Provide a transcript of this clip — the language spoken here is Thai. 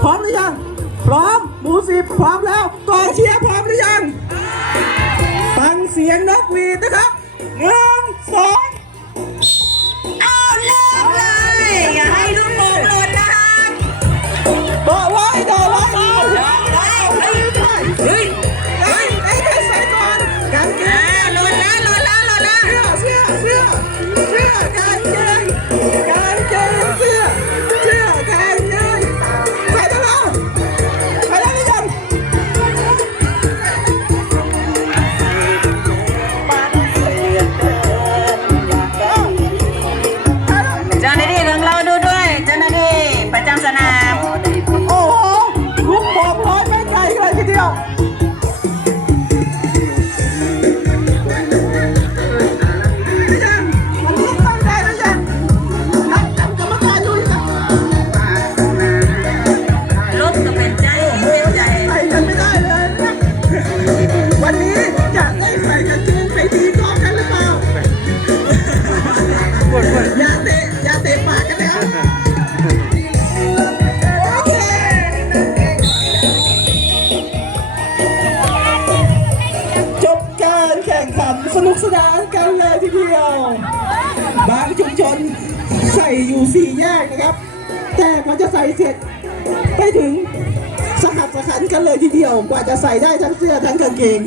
พร้อมหรือยัง พร้อม หมูสิบพร้อมแล้วกองเชียร์พร้อมหรือยังฟังเสียงนกหวีดนะครับหนึ่งสอง นุกสนานกันเลยทีเดียว บางชุมชนใส่อยู่สี่แยกนะครับ แต่มันจะใส่เสร็จไปถึงสหัสสขันกันเลยทีเดียว กว่าจะใส่ได้ทั้งเสื้อทั้งกางเกง